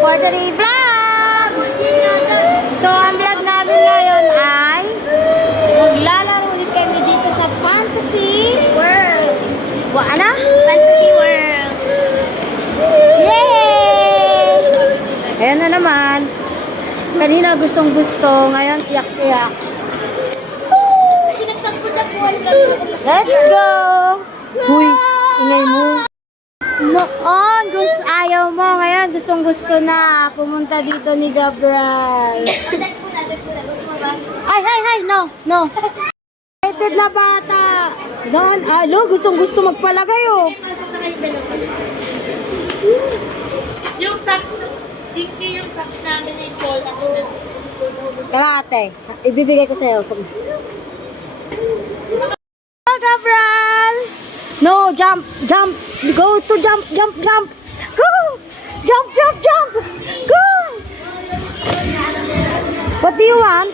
for today vlog! So, ang vlog namin ngayon ay maglalaro ulit kami dito sa Fantasy World. Ano? Fantasy World. Yay! Ayan na naman. Kanina gustong gusto, ngayon iyak-iyak. Kasi nagtagpo-tagpuan kami. Let's go! Huy, ingay mo. Noon, ayaw mo. Ngayon, gustong gusto na pumunta dito ni Gabriel. Das mo na. Gusto mo ba? Ay, no. Excited na bata. Doon, gustong gusto magpalagay, oh. Yung socks, Dinky yung socks namin ni Paul, ako na. Karate. Ibibigay ko sa'yo. Oh, Gabriel! No, jump. Go to jump. Go! Jump. Go! What do you want?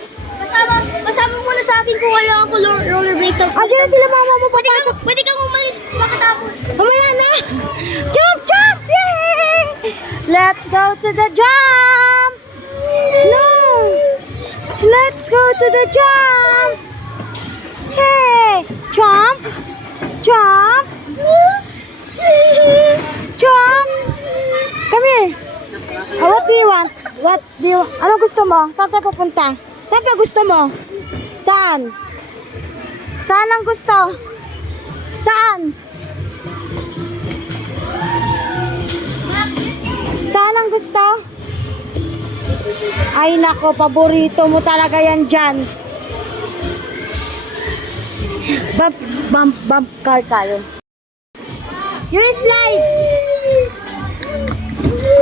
Masama muna sa akin kung wala ako rollerblades. Andiyan na sila, mama mo papasok. Pwede kang umalis makatapos. Mamaya na! Jump! Yay! Let's go to the jump! No! Let's go to the jump! Hey! Jump! Come here! What do you want? Ano gusto mo? Saan tayo pupunta? Saan pa gusto mo? Saan? Saan ang gusto? Saan? Saan ang gusto? Ay nako, paborito mo talaga yan dyan. Bump car tayo. Your slide!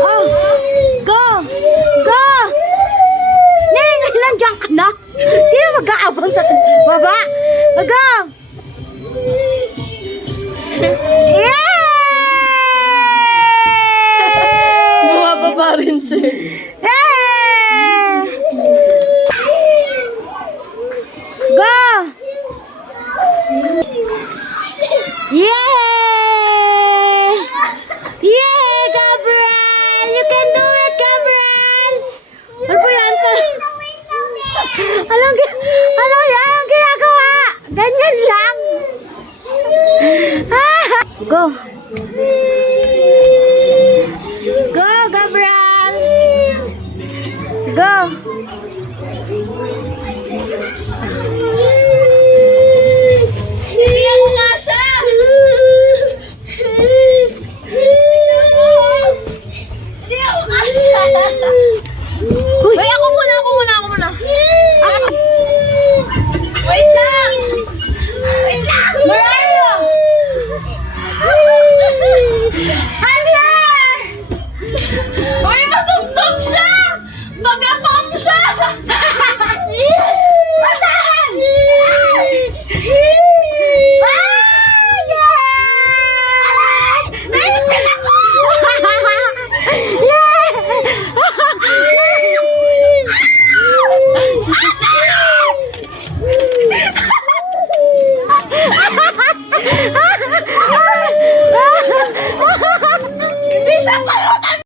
Oh! Go! Nandiyan ka na? Sino mag-aabang sa baba? Go! Yay! Bumababa rin siya. Yay! Go! Yay! Yay, Gabriel! You can do it, Gabriel! Ano po yan? Ano yan? Ginagawa? Ganyan lang. Go! Go, Gabriel! Go! Hindi ako kasha. Hindi ako kasha.